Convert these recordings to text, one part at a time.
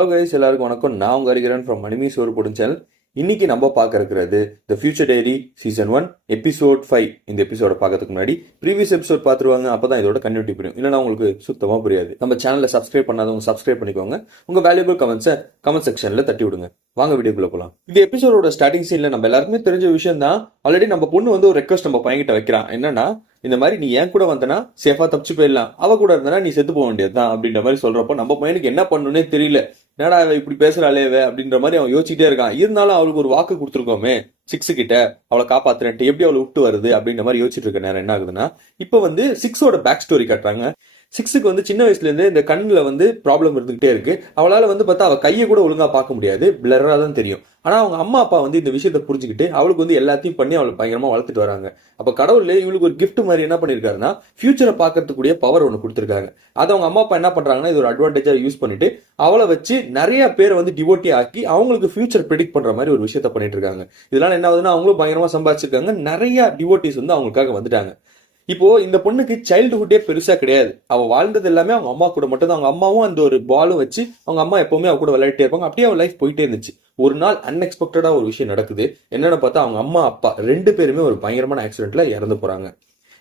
Hello guys, எல்லாருக்கும் வணக்கம். நான் உங்க ஹரிகரன் ஃப்ரம் மணிமி சோறு போடும் சேனல். இன்னைக்கு நம்ம பார்க்க இருக்கிறது the future diary season 1 episode 5. இந்த எபிசோட பார்க்கறதுக்கு முன்னாடி ப்ரீவியஸ் எபிசோட் பார்த்துருவாங்க, அப்பதான் இதோட கன்டினியூட்டி புரியும். இல்லைனா உங்களுக்கு சுத்தமா புரியாது. நம்ம சேனலை சப்ஸ்கிரைப் பண்ணாதவங்க சப்ஸ்கிரைப் பண்ணிக்கோங்க. உங்க வேல்யூபிள் கமெண்ட்ஸை கமெண்ட் செக்ஷன்ல தட்டி விடுங்க. வாங்க வீடியோக்குள்ள போலாம். இந்த எபிசோடோட ஸ்டார்டிங் சீன்ல நம்ம எல்லாருக்குமே தெரிஞ்ச விஷயம் தான். ஆல்ரெடி நம்ம பொண்ணு வந்து ஒரு ரெக்வஸ்ட் நம்ம பையன்கிட்ட வைக்கிறான். என்னன்னா, இந்த மாதிரி நீ ஏன் கூட வந்தனா சேஃபா தப்பிச்சு போயிடலாம், அவ கூட இருந்தா நீ செத்து போக வேண்டியதுதான் அப்படின்ற மாதிரி சொல்றப்போ நம்ம பையனுக்கு என்ன பண்ணணும்னே தெரியல. என்னடா இப்படி பேசுறாளே அப்படின்ற மாதிரி அவன் யோசிச்சுட்டே இருக்கான். இருந்தாலும் அவளுக்கு ஒரு வாக்கு கொடுத்துருக்கோமே 6 கிட்ட, அவளை காப்பாத்துறேன்ட்டு எப்படி அவளை விட்டு வருது அப்படின்ற மாதிரி யோசிச்சுட்டு இருக்க நேரம் என்ன ஆகுதுன்னா, இப்ப வந்து 6ஓட பேக் ஸ்டோரி காட்டுறாங்க. 6க்கு வந்து சின்ன வயசுல இருந்து இந்த கண்ணுல வந்து ப்ராப்ளம் இருந்துகிட்டே இருக்கு. அவளால வந்து பார்த்தா அவ கையை கூட ஒழுங்கா பார்க்க முடியாது, பிளரா தான் தெரியும். ஆனா அவங்க அம்மா அப்பா வந்து இந்த விஷயத்தை புரிஞ்சுக்கிட்டு அவளுக்கு வந்து எல்லாத்தையும் பண்ணி அவளை பயங்கரமா வளர்த்துட்டு வராங்க. அப்ப கடவுள் இவளுக்கு ஒரு கிஃப்ட் மாதிரி என்ன பண்ணிருக்காருன்னா, ஃபியூச்சரை பாக்கிறதுக்கூடிய பவர் ஒன்று கொடுத்துருக்காங்க. அதை அவங்க அம்மா அப்பா என்ன பண்றாங்கன்னா, இது ஒரு அட்வான்டேஜா யூஸ் பண்ணிட்டு அவளை வச்சு நிறைய பேரை வந்து டிவோட்டி ஆக்கி அவங்களுக்கு ஃபியூச்சர் ப்ரெடிக்ட் பண்ற மாதிரி ஒரு விஷயத்த பண்ணிட்டு இருக்காங்க. இதனால என்ன ஆகுதுன்னா, அவங்களும் பயங்கரமா சம்பாதிச்சிருக்காங்க. நிறைய டிவோட்டிஸ் வந்து அவங்களுக்காக வந்துட்டாங்க. இப்போ இந்த பொண்ணுக்கு சைல்டுஹுட்டே பெருசா கிடையாது. அவ வாழ்ந்தது எல்லாமே அவங்க அம்மா கூட மட்டும் தான். அவங்க அம்மாவும் அந்த ஒரு பாலும் வச்சு அவங்க அம்மா எப்பவுமே அவ கூட விளையாட்டே இருப்பாங்க. அப்படியே அவ லைஃப் போயிட்டே இருந்துச்சு. ஒரு நாள் அன்எக்ஸ்பெக்டடா ஒரு விஷயம் நடக்குது. என்னன்னு பார்த்தா, அவங்க அம்மா அப்பா 2 பேருமே ஒரு பயங்கரமான ஆக்சிடென்ட்ல இறந்து போறாங்க.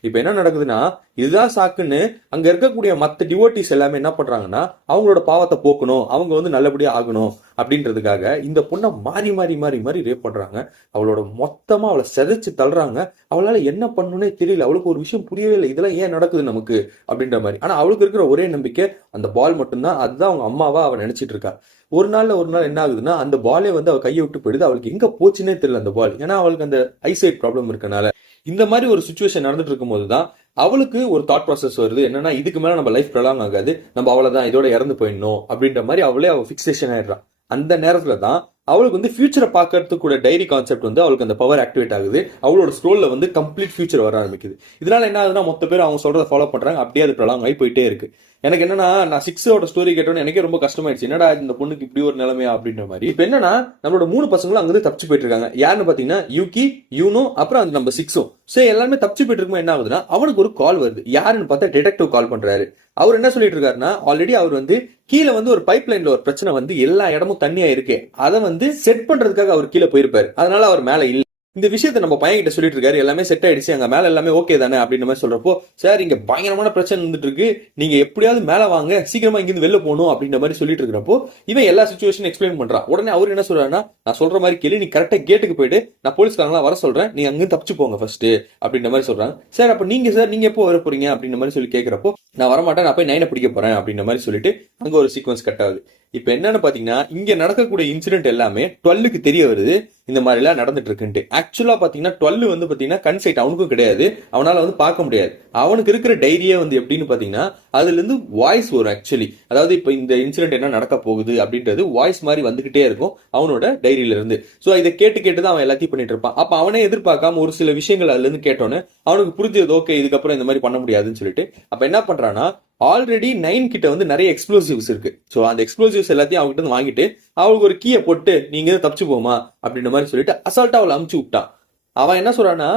இப்ப என்ன நடக்குதுன்னா, இதுதான் சாக்குன்னு அங்க இருக்கக்கூடிய மத்த டிவோட்டிஸ் எல்லாமே என்ன பண்றாங்கன்னா, அவங்களோட பாவத்தை போக்கணும், அவங்க வந்து நல்லபடியா ஆகணும் அப்படின்றதுக்காக இந்த பொண்ணை மாறி மாறி மாறி மாறி ரேப் பண்றாங்க. அவளோட மொத்தமா அவளை செதைச்சு தள்ளுறாங்க. அவளால என்ன பண்ணணும்னே தெரியல. அவளுக்கு ஒரு விஷயம் புரியவே இல்லை, இதெல்லாம் ஏன் நடக்குது நமக்கு அப்படின்ற மாதிரி. ஆனா அவளுக்கு இருக்கிற ஒரே நம்பிக்கை அந்த பால் மட்டும்தான். அதுதான் அவங்க அம்மாவா அவ நினைச்சிட்டு இருக்கா. ஒரு நாள் என்ன ஆகுதுன்னா, அந்த பாலே வந்து அவ கையை விட்டு போயிடுது. அவளுக்கு எங்க போச்சுன்னே தெரியல அந்த பால். ஏன்னா அவளுக்கு அந்த ஐசைட் ப்ராப்ளம் இருக்கனால. இந்த மாதிரி ஒரு சுச்சுவேஷன் நடந்துட்டு இருக்கும் போதுதான் அவளுக்கு ஒரு தாட் ப்ராசஸ் வருது. என்னன்னா, இதுக்கு மேல நம்ம லைஃப் ப்ரலாங் ஆகாது, நம்ம அவ்வளவுதான் இதோட இறந்து போயிடணும் அப்படின்ற மாதிரி அவ ஃபிக்சேஷன் ஆயிடுறான். அந்த நேரத்துல தான் அவளுக்கு வந்து ஃபியூச்சரை பார்க்கறதுக்கு கூட டைரி கான்செப்ட் வந்து அவளுக்கு அந்த பவர் ஆக்டிவேட் ஆகுது. அவளோட ஸ்க்ரோல்ல வந்து கம்ப்ளீட் ஃபியூச்சர் வர ஆரம்பிக்குது. இதனால என்ன ஆகுதுன்னா, மொத்த பேர் அவங்க சொல்றதை ஃபாலோ பண்றாங்க. அப்படியே அது ப்ரலாங் ஆகி போயிட்டே இருக்கு. எனக்கு என்னன்னா, நான் 6ஓட ஸ்டோரி கேட்டோன்னு எனக்கே ரொம்ப கஷ்டமாயிடுச்சு. என்னடா இந்த பொண்ணுக்கு இப்படி ஒரு நிலைமையா அப்படின்ற மாதிரி. இப்ப என்னன்னா, நம்மளோட 3 பசங்களும் அங்கிருந்து தப்பிச்சு போயிட்டு இருக்காங்க. யாருன்னு பாத்தீங்கன்னா, யூகி, யூனோ, அப்புறம் அந்த நம்ம 6ம். சரி, எல்லாருமே தப்பிச்சு போயிட்டு இருக்கும்போது என்ன ஆகுதுன்னா, அவனுக்கு ஒரு கால் வருது. யாருன்னு பார்த்தா டிடெக்டிவ் கால் பண்றாரு. அவர் என்ன சொல்லிட்டு இருக்காருன்னா, ஆல்ரெடி அவர் வந்து கீழே வந்து ஒரு பைப் லைன்ல ஒரு பிரச்சனை வந்து எல்லா இடமும் தண்ணியா இருக்கு, அதை வந்து செட் பண்றதுக்காக அவர் கீழே போயிருப்பாரு. அதனால அவர் மேல இல்ல. இந்த விஷயத்த நம்ம பையன் கிட்ட சொல்லிட்டு இருக்காரு. எல்லாமே செட் ஆயிடுச்சு, அங்க மேல எல்லாமே ஓகே தானே அப்படின்ற மாதிரி சொல்றப்போ, சார் இங்க பயங்கரமான பிரச்சனை இருந்துட்டு இருக்கு, நீங்க எப்படியாவது மேல வாங்க, சீக்கிரமா இங்கிருந்து வெளில போகணும் அப்படின்ற மாதிரி சொல்லிட்டு இருக்கிறப்போ, இவன் எல்லா சிச்சுவேஷன் எக்ஸ்பிளைன் பண்றான். உடனே அவர் என்ன சொல்றாருன்னா, நான் சொல்ற மாதிரி கேள்வி, நீ கரெக்டா கேட்டுக்கு போயிட்டு நான் போலீஸ்காரங்களா வர சொல்றேன், நீங்க அங்கிருந்து தப்பிச்சு போங்க ஃபர்ஸ்ட் அப்படின்ற மாதிரி சொல்றாங்க. சார் அப்ப நீங்க சார் நீங்க எப்போ வர போறீங்க அப்படின்ற மாதிரி சொல்லி கேட்கிறப்போ, நான் வரமாட்டேன், நான் போய் 9 பிடிக்க போறேன் அப்படின்ற மாதிரி சொல்லிட்டு அங்க ஒரு சீக்வன்ஸ் கட் ஆகுது. இப்ப என்னன்னு பாத்தீங்கன்னா, இங்க நடக்கக்கூடிய இன்சிடென்ட் எல்லாமே 12க்கு தெரிய வருது இந்த மாதிரி எல்லாம் நடந்துட்டு இருக்குன்ட்டு. ஆக்சுவலா பாத்தீங்கன்னா 12 வந்து பாத்தீங்கன்னா கன்சைட் அவனுக்கும் கிடையாது, அவனால வந்து பார்க்க முடியாது. அவனுக்கு இருக்கிற டைரியே வந்து எப்படின்னு பாத்தீங்கன்னா, அதுல இருந்து வாய்ஸ் வரும். ஆக்சுவலி அதாவது இப்ப இந்த இன்சிடென்ட் என்ன நடக்க போகுது அப்படின்றது வாய்ஸ் மாதிரி வந்துகிட்டே இருக்கும் அவனோட டைரியில இருந்து. சோ இதை கேட்டு கேட்டுதான் அவன் எல்லாத்தையும் பண்ணிட்டு இருப்பான். அப்ப அவனே எதிர்பார்க்காம ஒரு சில விஷயங்கள் அதுல இருந்து கேட்டோன்னு அவனுக்கு புரிஞ்சது, ஓகே இதுக்கப்புறம் இந்த மாதிரி பண்ண முடியாதுன்னு சொல்லிட்டு அப்ப என்ன பண்றான்னா, ஆல்ரெடி 9 கிட்ட வந்து நிறைய எக்ஸ்ப்ளோசிவ்ஸ் இருக்கு. சோ அந்த எக்ஸ்ப்ளோசிவ்ஸ் எல்லாத்தையும் அவங்ககிட்ட இருந்து வாங்கிட்டு அவளுக்கு ஒரு கீயை போட்டு நீங்க தப்பிச்சு போமா அப்படின்ற மாதிரி சொல்லிட்டு அசால்ட்டா அவளை அமுச்சு விட்டான். அவன் என்ன சொல்றான்னா,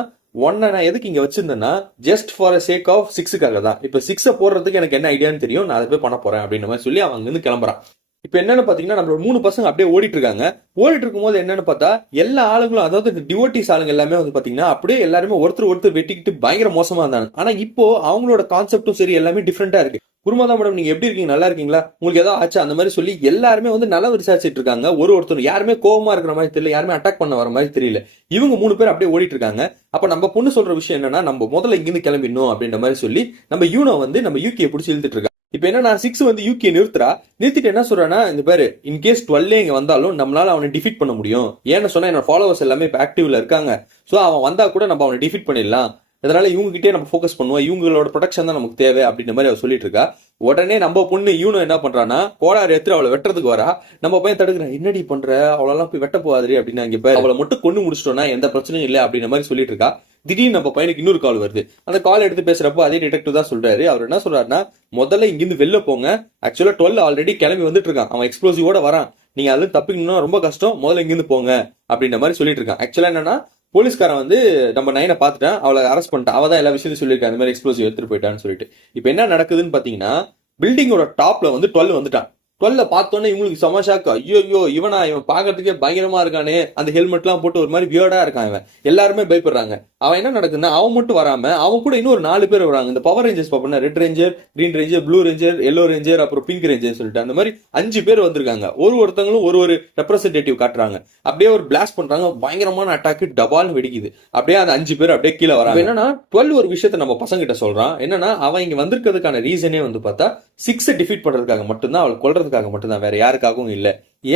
ஒன்ன நான் எதுக்கு இங்க வச்சிருந்தேன்னா ஜஸ்ட் ஃபார் சேக் ஆஃப் 6க்காக தான். இப்ப 6 போடுறதுக்கு எனக்கு என்ன ஐடியான்னு தெரியும், நான் அதை போய் பண்ண போறேன் அப்படின்ற மாதிரி சொல்லி அவன் அங்கிருந்து கிளம்புறான். இப்ப என்னன்னு பாத்தீங்கன்னா, நம்மளோட 3 பசங்க அப்படியே ஓடிட்டு இருக்காங்க. ஓடிட்டு இருக்கும் போது என்னன்னு பார்த்தா, எல்லா ஆளுங்களும் அதாவது இந்த டிவோட்டிஸ் ஆளுங்க எல்லாமே வந்து பாத்தீங்கன்னா அப்படியே எல்லாருமே ஒருத்தர் வெட்டிக்கிட்டு பயங்கர மோசமா இருந்தாங்க. ஆனா இப்போ அவங்களோட கான்செப்டும் சரி எல்லாமே டிஃப்ரெண்டா இருக்கு. குருமாதா மேடம் நீங்க எப்படி இருக்கீங்க, நல்லா இருக்கீங்களா, உங்களுக்கு ஏதாவது ஆச்சு அந்த மாதிரி சொல்லி எல்லாருமே வந்து நல்லா விசாரிச்சுட்டு இருக்காங்க. ஒருத்தர் யாருமே கோவமா இருக்கிற மாதிரி தெரியல, யாருமே அட்டாக் பண்ண வர மாதிரி தெரியல. இவங்க 3 பேர் அப்படியே ஓடிட்டு இருக்காங்க. அப்ப நம்ம பொண்ணு சொல்ற விஷயம் என்னன்னா, நம்ம முதல்ல இங்கிருந்து கிளம்பிடணும் அப்படின்ற மாதிரி சொல்லி நம்ம யூனோ வந்து நம்ம யூகியை பிடிச்சி இழுத்துட்டு இருக்கா. இப்ப என்ன, 6 வந்து யூகே நிறுத்திட்டு என்ன சொல்றான்னா, இந்த பேரு இன்கேஸ் 12 இங்க வந்தாலும் நம்மளால அவனை டிஃபீட் பண்ண முடியும். ஏன்னு சொன்னா என்னோட ஃபாலோவர்ஸ் எல்லாமே இப்ப ஆக்டிவ்ல இருக்காங்க. சோ அவன் வந்தா கூட நம்ம அவனை டிஃபீட் பண்ணிடலாம். அதனால இவங்க கிட்டே நம்ம ஃபோக்கஸ் பண்ணுவோம், இவங்களோட ப்ரொடெக்ஷன் தான் நமக்கு தேவை அப்படின்ற மாதிரி அவர் சொல்லிட்டு இருக்கா. உடனே நம்ம பொண்ணு யூனோ என்ன பண்றான்னா, கோடாரி எடுத்து அவளை வெட்டுறதுக்கு வரா. நம்ம பையன் தடுக்கிறான். என்னடி பண்ற, அவளெல்லாம் போய் வெட்ட போகாதே அப்படின்னு. அங்க போய் அவளை மட்டும் கொண்டு முடிச்சிட்டோம்னா எந்த பிரச்சனையும் இல்லை அப்படின்ற மாதிரி சொல்லிட்டு இருக்கா. திடீர்னு நம்ம பையனுக்கு இன்னொரு கால் வருது. அந்த கால் எடுத்து பேசுறப்போ அதே டிடெக்டிவ் தான் சொல்றாரு. அவர் என்ன சொல்றாருன்னா, முதல்ல இங்கிருந்து வெளில போங்க. ஆக்சுவலா 12 ஆல்ரெடி கிளம்பி வந்துட்டு இருக்கான், அவன் எக்ஸ்ப்ளோசிவோட வரான், நீங்க அதுல தப்பிக்கணும்னா ரொம்ப கஷ்டம், முதல்ல இங்கிருந்து போங்க அப்படின்ற மாதிரி சொல்லிட்டு இருக்கான். ஆக்சுவலா என்னன்னா, போலீஸ்காரன் வந்து நம்ம 9 பார்த்துட்டான், அவளை அரெஸ்ட் பண்ணிட்டான். அவ தான் எல்லா விஷயத்தையும் சொல்லியிருக்கா, அந்த மாதிரி எக்ஸ்ப்ளோசிவ் எடுத்துட்டு போயிட்டான்னு சொல்லிட்டு. இப்போ என்ன நடக்குதுன்னு பாத்தீங்கன்னா, பில்டிங்கோட டாப்ல வந்து 12 வந்துட்டான். 12 பார்த்தோன்னே இவங்களுக்கு செம ஷாக்கு. ஐயோ இவன் பாக்கிறதுக்கே பயங்கரமா இருக்கானே, அந்த ஹெல்மெட் எல்லாம் போட்டு ஒரு மாதிரி வியர்டா இருக்கான் இவன். எல்லாருமே பயப்படுறாங்க. அவன் என்ன நடக்குதுன்னா அவன் மட்டும் வராம அவன் கூட இன்னொரு 4 பேர் வராங்க. இந்த பவர் ரேஞ்சர்ஸ் பாப்பா, red ranger, green ranger, blue ranger, yellow ranger, அப்புறம் பிங்க் ரேஞ்சர் சொல்லிட்டு அந்த மாதிரி 5 பேர் வந்திருக்காங்க. ஒருத்தங்களும் ஒரு ரெப்ரசன்டேட்டிவ் காட்டுறாங்க. அப்படியே ஒரு பிளாஸ்ட் பண்றாங்க, பயங்கரமான அட்டாக், டபால்னு வெடிக்குது. அப்படியே அந்த 5 பேர் அப்படியே கீழே வராங்க. என்னன்னா 12 ஒரு விஷயத்த நம்ம பசங்க கிட்ட சொல்றான். என்னன்னா அவன் இங்க வந்திருக்கிறதுக்கான ரீசனே வந்து பார்த்தா 6 டிஃபீட் பண்றதுக்காக மட்டும்தான், அவள் கொல்றதுக்காக மட்டும்தான், வேற யாருக்காகவும் இல்ல.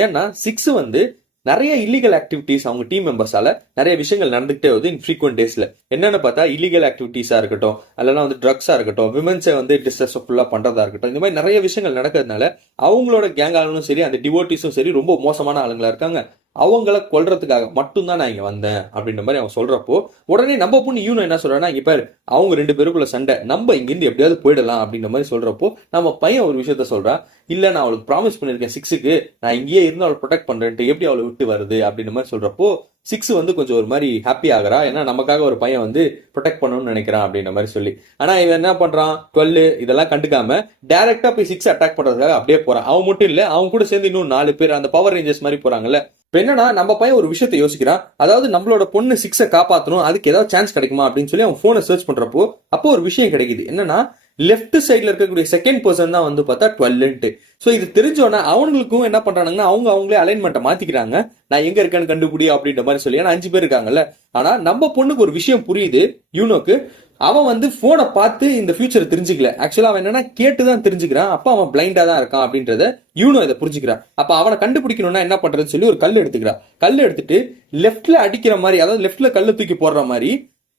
ஏன்னா 6 வந்து நிறைய இல்லீகல் ஆக்டிவிட்டிஸ் அவங்க டீம் மெம்பர்ஸால நிறைய விஷயங்கள் நடந்துகிட்டே வருது இன் ஃப்ரீக்வெண்ட் டேஸ்ல. என்னன்னு பார்த்தா இல்லீகல் ஆக்டிவிட்டிஸா இருக்கட்டும், அல்லனா வந்து ட்ரக்ஸா இருக்கட்டும், விமன்ஸை வந்து டிஸ்ரெஸ்ஃபுல்லா பண்றதா இருக்கட்டும், இந்த மாதிரி நிறைய விஷயங்கள் நடக்கிறதுனால அவங்களோட கேங் ஆளுங்களும் சரி, அந்த டிவோட்டிஸும் சரி ரொம்ப மோசமான ஆளுங்களா இருக்காங்க. அவங்கள கொல்றதுக்காக மட்டும்தான் நான் இங்க வந்தேன் அப்படின்ற மாதிரி அவன் சொல்றப்போ, உடனே நம்ம பொண்ணு யூனோ என்ன சொல்றான்னா, இங்க பாரு அவங்க 2 பேருக்குள்ள சண்டை, நம்ம இங்கிருந்து எப்படியாவது போயிடலாம் அப்படின்ற மாதிரி சொல்றப்போ, நம்ம பையன் ஒரு விஷயத்த சொல்றான். இல்ல நான் அவளுக்கு ப்ராமிஸ் பண்ணிருக்கேன் 6க்கு, நான் இங்கேயே இருந்து அவளை ப்ரொடெக்ட் பண்றேன்ட்டு, எப்படி அவளை விட்டு வருது அப்படின்ற மாதிரி சொல்றப்போ 6 வந்து கொஞ்சம் ஒரு மாதிரி ஹாப்பி ஆகுறா. ஏன்னா நமக்காக ஒரு பையன் வந்து ப்ரொடெக்ட் பண்ணணும்னு நினைக்கிறான் அப்படின்ற மாதிரி சொல்லி. ஆனா இவன் என்ன பண்றான், 12 இதெல்லாம் கண்டுக்காம டைரக்டா போய் 6 அட்டாக் பண்றதுக்காக அப்படியே போறான். அவன் மட்டும் இல்ல, அவங்க கூட சேர்ந்து இன்னும் 4 பேர் அந்த பவர் ரேஞ்சர்ஸ் மாதிரி போறாங்கல்ல. இப்ப என்னன்னா நம்ம பையன் ஒரு விஷயத்தை யோசிக்கிறான். அதாவது நம்மளோட பொண்ணு 6 காப்பாற்றணும், அதுக்கு ஏதாவது சான்ஸ் கிடைக்குமா அப்படின்னு சொல்லி அவன் போனை சர்ச் பண்றப்போ அப்போ ஒரு விஷயம் கிடைக்குது. என்னன்னா லெஃப்ட் சைட்ல இருக்கக்கூடிய செகண்ட் பர்சன் தான் வந்து பார்த்தா 12. சோ இது தெரிஞ்சோன்னா அவங்களுக்கும் என்ன பண்றாங்கன்னா அவங்களே அலைன்மெண்ட்டை மாத்திக்கிறாங்க. நான் எங்க இருக்கேன்னு கண்டுபிடி அப்படின்ற மாதிரி சொல்லி. ஏன்னா 5 பேர் இருக்காங்கல்ல. ஆனா நம்ம பொண்ணுக்கு ஒரு விஷயம் புரியுது, யூனோக்கு. அவன் வந்து போனை பார்த்து இந்த ஃபியூச்சரை தெரிஞ்சுக்கல. ஆக்சுவலா அவன் என்னன்னா கேட்டுதான் தெரிஞ்சுக்கிறான். அப்ப அவன் பிளைண்டா தான் இருக்கான் அப்படின்றத யூனோ இதை புரிஞ்சுக்கிறான். அப்ப அவனை கண்டுபிடிக்கணும்னா என்ன பண்றதுன்னு சொல்லி ஒரு கல் எடுத்துக்கிறான். கல் எடுத்துட்டு லெஃப்ட்ல அடிக்கிற மாதிரி, அதாவது லெஃப்ட்ல கல்ல தூக்கி போடுற மாதிரி,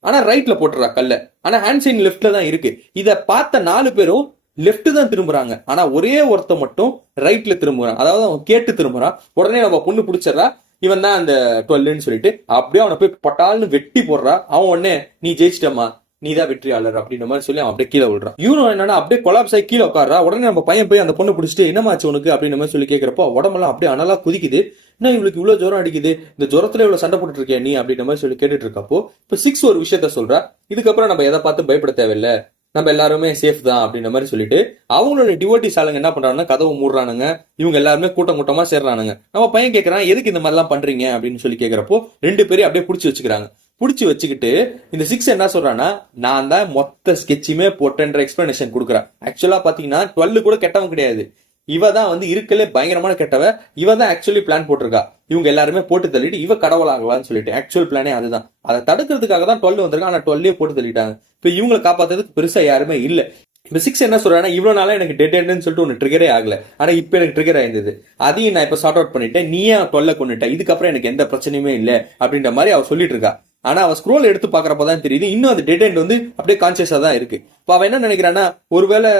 ஆனா ரைட்ல போட்டுறா கல்ல. ஆனா ஹேண்ட் சைன் லெஃப்ட்ல தான் இருக்கு. இத பார்த்த 4 பேரும் லெஃப்ட் தான் திரும்புறாங்க. ஆனா ஒரே ஒருத்த மட்டும் ரைட்ல திரும்புறான். அதாவது அவன் கேட்டு திரும்புறான். உடனே நம்ம பொண்ணு பிடிச்சிடறா. இவன் தான் அந்த 12ன்னு சொல்லிட்டு அப்படியே அவனை போய் பட்டால்னு வெட்டி போடுறா. அவன் உடனே நீ ஜெயிச்சிட்டமா, நீ தான் வெற்றியாளர் அப்படின்ற மாதிரி சொல்லி அவன் அப்படியே கீழே விடுறான். யூனோ என்னன்னா அப்படியே கொலாப்ஸ் ஆகி கீழே உட்காரா. உடனே நம்ம பையன் போய் அந்த பொண்ணு பிடிச்சிட்டு என்னமாச்சு உனக்கு அப்படின்ற மாதிரி சொல்லி கேட்கிறப்போ உடம்பெல்லாம் அப்படியே அனலா குதிக்குது. என்ன இவளுக்கு இவ்வளவு ஜுரம் அடிக்குது, இந்த ஜுரத்துல இவ்வளவு சண்டை போட்டுட்டு இருக்கேன் நீ அப்படின்ற மாதிரி சொல்லி கேட்டுட்டு இருக்கப்போ இப்ப 6 ஒரு விஷயத்த சொல்றா. இதுக்கப்புறம் நம்ம எதை பார்த்து பயப்பட தேவையில்லை, நம்ம எல்லாருமே சேஃப் தான் அப்படின்ற மாதிரி சொல்லிட்டு அவங்களோட டிவோட்டிஸ் ஆளுங்க என்ன பண்றாங்கன்னா கதவு மூடுறானுங்க. இவங்க எல்லாருமே கூட்டமா சேர்றானுங்க. நம்ம பையன் கேட்கறான் எதுக்கு இந்த மாதிரி எல்லாம் பண்றீங்க அப்படின்னு சொல்லி கேட்கிறப்போ 2 பேரும் அப்படியே புடிச்சு வச்சுக்கிறாங்க. புடிச்சு வச்சுக்கிட்டு இந்த 6 என்ன சொல்றான்னா, நான் தான் மொத்த ஸ்கெட்சுமே போட்டேன்ற எக்ஸ்பிளனேஷன் கொடுக்குறான். ஆக்சுவலா பாத்தீங்கன்னா 12 கூட கெட்டவன் கிடையாது. இவ தான் வந்து இருக்கலே பயங்கரமான கெட்டவ. இவ தான் ஆக்சுவலி பிளான் போட்டிருக்கா. இவங்க எல்லாருமே போட்டு தள்ளிட்டு இவ கடவுளாகலான்னு சொல்லிட்டு ஆக்சுவல் பிளானே அதுதான். அதை தடுக்கிறதுக்காக தான் 12 வந்திருக்காங்க. ஆனா 12 போட்டு தள்ளிட்டாங்க. இப்ப இவங்களை காப்பாத்துறதுக்கு பெருசா யாருமே இல்ல. இப்ப 6 என்ன சொல்றாங்கன்னா, இவ்வளவு நாளா எனக்கு டெட் எண்ட்னு சொல்லிட்டு ஒன்னு ட்ரிகரே ஆகல, ஆனா இப்ப எனக்கு ட்ரிகர் ஆயிருந்தது, அதையும் நான் இப்ப சார்ட் அவுட் பண்ணிட்டேன், நீயே 12 கொண்டுட்ட, இதுக்கப்புறம் எனக்கு எந்த பிரச்சனையுமே இல்ல அப்படின்ற மாதிரி அவ சொல்லிட்டு இருக்கா. ஆனா அவ ஸ்க்ரோல் எடுத்து பாக்குறப்பதான் தெரியுது இன்னும் அந்த டெட் எண்ட் வந்து அப்படியே கான்சியஸா தான் இருக்கு. இப்ப அவ என்ன நினைக்கிறான்னா, ஒருவேளை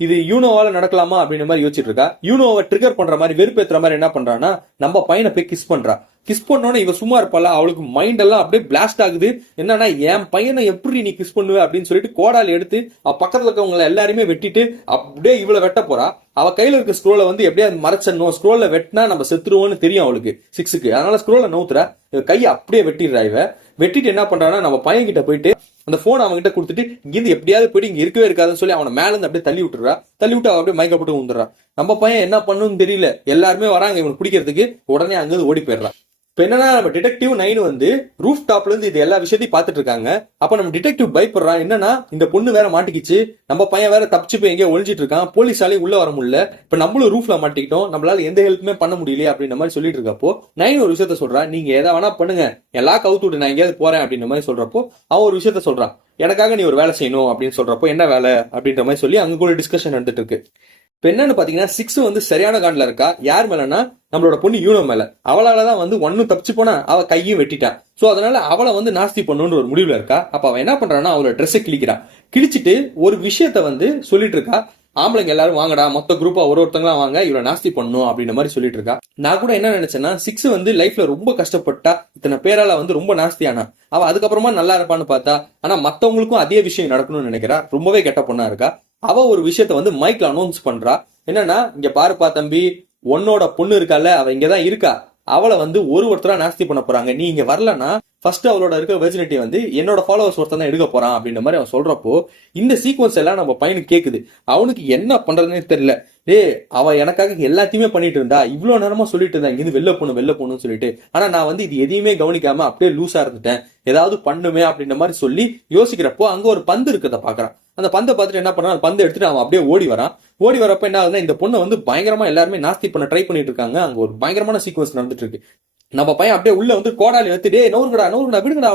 இது யூனோவால நடக்கலாமா அப்படின்ற மாதிரி யோசிச்சுட்டு இருக்கா. யூனோவை ட்ரிகர் பண்ற மாதிரி, வெறுப்பேத்துற மாதிரி என்ன பண்றான்னா, நம்ம பையனை போய் கிஸ் பண்றா. கிஸ் பண்ணோன்னு இவ சும்மா இருப்பாளா, அவளுக்கு மைண்ட் எல்லாம் அப்படியே பிளாஸ்ட் ஆகுது. என்னன்னா, என் பையனை எப்படி நீ கிஸ் பண்ணுவ அப்படின்னு சொல்லிட்டு கோடாலி எடுத்து அவ பக்கத்துல இருக்கவங்க எல்லாருமே வெட்டிட்டு அப்படியே இவளை வெட்ட போறா. அவ கையில இருக்க ஸ்க்ரோலை வந்து எப்படியா மறைச்சணும், ஸ்க்ரோல்ல வெட்டினா நம்ம செத்துருவோம்னு தெரியும் அவளுக்கு 6க்கு. அதனால ஸ்க்ரோலை நவுத்துறா. கையை அப்படியே வெட்டிடுறா. இவ வெட்டிட்டு என்ன பண்றான்னா, நம்ம பையன் கிட்ட போயிட்டு அந்த போன் அவங்க கிட்ட கொடுத்துட்டு இங்கிருந்து எப்படியாவது போயிட்டு இங்க இருக்கவே இருக்காதுன்னு சொல்லி அவனை மேல இருந்து அப்படியே தள்ளி விட்டுறா. தள்ளி விட்டு அவ அப்படியே மயக்கப்பட்டு விழுந்துடுறா. நம்ம பையன் என்ன பண்ணுன்னு தெரியல, எல்லாருமே வராங்க இவனுக்கு பிடிக்கிறதுக்கு. உடனே அங்கிருந்து ஓடி போயிடுறான். இப்ப என்னன்னா, நம்ம டிடெக்டிவ் 9 வந்து ரூஃப் டாப்ல இருந்து இது எல்லா விஷயத்தையும் பாத்துட்டு இருக்காங்க. அப்ப நம்ம டிடெக்டிவ் பயப்படுறான். என்னன்னா, இந்த பொண்ணு வேற மாட்டிக்கிச்சு, நம்ம பையன் வேற தப்பிச்சு போய் எங்கேயோ ஒளிஞ்சிட்டு இருக்கான், போலீஸாலே உள்ள வர முடியல, இப்ப நம்மளும் ரூஃப்ல மாட்டிக்கிட்டோம், நம்மளால எந்த ஹெல்ப்புமே பண்ண முடியலையே அப்படின்ற மாதிரி சொல்லிட்டு இருக்கப்போ 9 ஒரு விஷயத்த சொல்றான். நீங்க எதை வேணா பண்ணுங்க, எல்லாம் கவுத்து விட்டு நான் எங்கேயாவது போறேன் அப்படின்ற மாதிரி சொல்றப்போ அவன் ஒரு விஷயத்த சொல்றான். எனக்காக நீ ஒரு வேலை செய்யணும் அப்படின்னு சொல்றப்போ, என்ன வேலை அப்படின்ற மாதிரி சொல்லி அங்க கூட டிஸ்கஷன் நடந்துட்டு இருக்கு. இப்ப என்னன்னு பாத்தீங்கன்னா, 6 வந்து சரியான காண்டில் இருக்கா. யார் மேலன்னா, நம்மளோட பொண்ணு யூனோ மேல. அவளாலதான் வந்து ஒன்னும் தப்பிச்சு போனா, அவ கையும் வெட்டிட்டான். சோ அதனால அவளை வந்து நாஸ்தி பண்ணணும்னு ஒரு முடிவுல இருக்கா. அப்ப அவன் என்ன பண்றான்னா, அவளோட ட்ரெஸ்ஸை கிழிக்கிறான். கிழிச்சிட்டு ஒரு விஷயத்த வந்து சொல்லிட்டு இருக்கா. ஆம்பளைங்க எல்லாரும் வாங்கடா, மொத்த குரூப்பா ஒருத்தங்களா வாங்க, இவளை நாஸ்தி பண்ணணும் அப்படின்ற மாதிரி சொல்லிட்டு இருக்கா. நான் கூட என்ன நினைச்சேன்னா, 6 வந்து லைஃப்ல ரொம்ப கஷ்டப்பட்டா, இத்தனை பேரால வந்து ரொம்ப நாஸ்தியானா, அவ அதுக்கப்புறமா நல்லா இருப்பான்னு பார்த்தா, ஆனா மத்தவங்களுக்கும் அதே விஷயம் நடக்கணும்னு நினைக்கிறா. ரொம்பவே கெட்ட பொண்ணா இருக்கா. அவ ஒரு விஷயத்த வந்து மைக்ல அனௌன்ஸ் பண்றா. என்னன்னா, இங்க பாருப்பா தம்பி, உன்னோட பொண்ணு இருக்கால, அவ இங்கதான் இருக்கா, அவளை வந்து ஒருத்தரா நாஸ்தி பண்ண போறாங்க. நீ இங்க வரலன்னா ஃபர்ஸ்ட் அவளோட இருக்க வெர்ஜினிட்டி வந்து என்னோட ஃபாலோவர்ஸ் ஒருத்தன் தான் எடுக்க போறான் அப்படின்ற மாதிரி அவன் சொல்றப்போ இந்த சீக்வன்ஸ் எல்லாம் நம்ம பையனுக்கு கேக்குது. அவனுக்கு என்ன பண்றதுன்னே தெரியல. அவ எனக்காக எல்லாத்தையுமே பண்ணிட்டு இருந்தா, இவ்வளவு நேரமா சொல்லிட்டு இருந்தா இங்கிருந்து வெளில போகணும்னு சொல்லிட்டு, ஆனா நான் வந்து இது எதையுமே கவனிக்காம அப்படியே லூஸா இருந்துட்டேன், ஏதாவது பண்ணுமே அப்படின்ற மாதிரி சொல்லி யோசிக்கிறப்போ அங்க ஒரு பந்து இருக்கிறத பாக்குறான். அந்த பந்தை பார்த்துட்டு என்ன பண்றான், பந்தை எடுத்துட்டு அவன் அப்படியே ஓடி வரான். ஓடி வரப்ப என்ன ஆகுதுன்னா, இந்த பொண்ணை வந்து பயங்கரமா எல்லாருமே நாஸ்தி பண்ண ட்ரை பண்ணிட்டு இருக்காங்க. அங்க ஒரு பயங்கரமான சீக்வன்ஸ் நடந்துட்டு இருக்கு. நம்ம பையன் அப்படியே உள்ள வந்து கோடாலி எடுத்து நோருங்கடா விடுங்கடா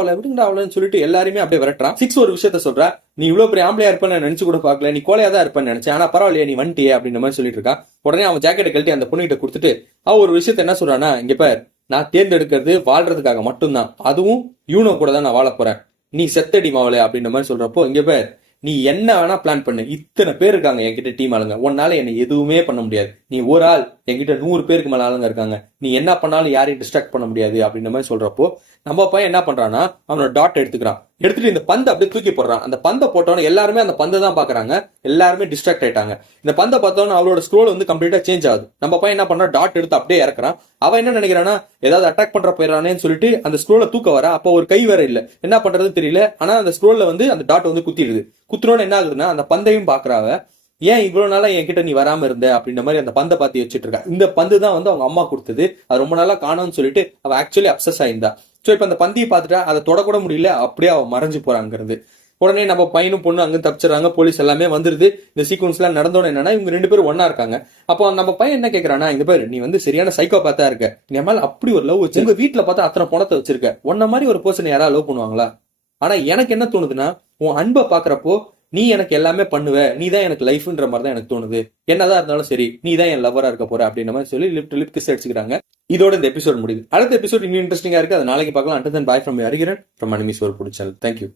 அவளன்னு சொல்லிட்டு எல்லாருமே அப்படியே விரட்டுறான். 6 ஒரு விஷயத்த சொல்றா, நீ இவ்வளவு பெரிய ஆம்பளையா இருப்பேன்னு நினைச்சு கூட பாக்கல, நீ கோலையா தான் இருப்பேன்னு நினைச்சேன், ஆனா பரவாயில்லையா நீ வந்துட்டியே அப்படின்ற மாதிரி சொல்லிட்டு இருக்கா. உடனே அவன் ஜாக்கெட்டை கழட்டி அந்த பொண்ணுகிட்ட கொடுத்துட்டு அவ ஒரு விஷயத்த என்ன சொல்றானா, இங்க பார், நான் தேர்ந்தெடுக்கிறது வாழ்றதுக்காக மட்டும்தான், அதுவும் யூனோ கூட தான் நான் வாழ போறேன், நீ செத்தடி மாவளே அப்படின்ற மாதிரி சொல்றப்போ, இங்க பார் நீ என்ன வேணா பிளான் பண்ணு, இத்தனை பேர் இருக்காங்க என்கிட்ட டீம் ஆளுங்க, உன்னால என்ன எதுவுமே பண்ண முடியாது, நீ ஒரு ஆள் என்கிட்ட 100 பேருக்கு மேல ஆளுங்க இருக்காங்க, நீ என்ன பண்ணாலும் யாரையும் டிஸ்ட்ராக்ட் பண்ண முடியாது அப்படின்ற மாதிரி சொல்றப்போ நம்ம பையன் என்ன பண்றான்னா அவனோட டாட் எடுத்துக்கிறான். எடுத்துட்டு இந்த பந்தை அப்படியே தூக்கி போடுறான். அந்த பந்தை போட்டவன எல்லாருமே அந்த பந்தை தான் பாக்குறாங்க, எல்லாருமே டிஸ்ட்ராக்ட் ஆயிட்டாங்க. இந்த பந்தை பார்த்தவன அவளோட ஸ்க்ரோல் வந்து கம்ப்ளீட்டா சேஞ்ச் ஆகுது. நம்ம பையன் என்ன பண்றான், டாட் எடுத்து அப்படியே இறக்குறான். அவன் என்ன நினைக்கிறானா, ஏதாவது அட்டாக் பண்ற போயிடறானேன்னு சொல்லிட்டு அந்த ஸ்க்ரோலை தூக்க வர, அப்போ ஒரு கை வேற இல்ல, என்ன பண்றதுன்னு தெரியல. ஆனா அந்த ஸ்க்ரோல்ல வந்து அந்த டாட் வந்து குத்திடுது. குத்துறோன்னு என்ன ஆகுதுன்னா, அந்த பந்தையும் பாக்குறாவ, ஏன் இவ்வளவு நாளா என்கிட்ட நீ வராம இருந்த அப்படின்ற மாதிரி அந்த பந்தை பாத்தி வச்சுட்டு இருக்கா. இந்த பந்து தான் வந்து அவங்க அம்மா கொடுத்தது, அது ரொம்ப நாளா காணும்னு சொல்லிட்டு அவ ஆக்சுவலி அப்சஸ் ஆயிருந்தா. சோ இப்ப அந்த பந்தியை பார்த்துட்டா, அதை தொடக்கூட முடியல, அப்படியே அவ மறைஞ்சு போறாங்கிறது. உடனே நம்ம பையனும் பொண்ணு அங்க தப்பிச்சிடறாங்க, போலீஸ் எல்லாமே வந்துருது. இந்த சீக்வன்ஸ் எல்லாம் நடந்தோன்னு என்னன்னா, இவங்க 2 பேரும் ஒன்னா இருக்காங்க. அப்போ நம்ம பையன் என்ன கேக்குறானா, இந்த பேரு நீ வந்து சரியான சைக்கோபாத்தா இருக்க, நீ மேல அப்படி ஒரு லவ் வச்சு உங்க வீட்டுல பார்த்தா அத்தனை பணத்தை வச்சிருக்க, உன்ன மாதிரி ஒரு பர்சன் யாராவது லவ் பண்ணுவாங்களா? ஆனா எனக்கு என்ன தோணுதுன்னா, உன் அன்பை பாக்குறப்போ நீ எனக்கு எல்லாமே பண்ணுவ, நீ தான் எனக்கு லைஃப்ன்ற மாதிரி தான் எனக்கு தோணுது, என்னதான் இருந்தாலும் சரி நீ தான் என் லவ்வரா இருக்க போற அப்படின்ற மாதிரி சொல்லி லிப் கிஸ் அடிச்சுக்கிறாங்க. இதோட இந்த எபிசோட் முடியுது. அடுத்த எபிசோட் இன்னும் இன்ட்ரெஸ்டிங்கா இருக்கு, அதை நாளைக்கு பார்க்கலாம். Until then, bye from Hariharan from Anime Soul Food Channel. Thank you.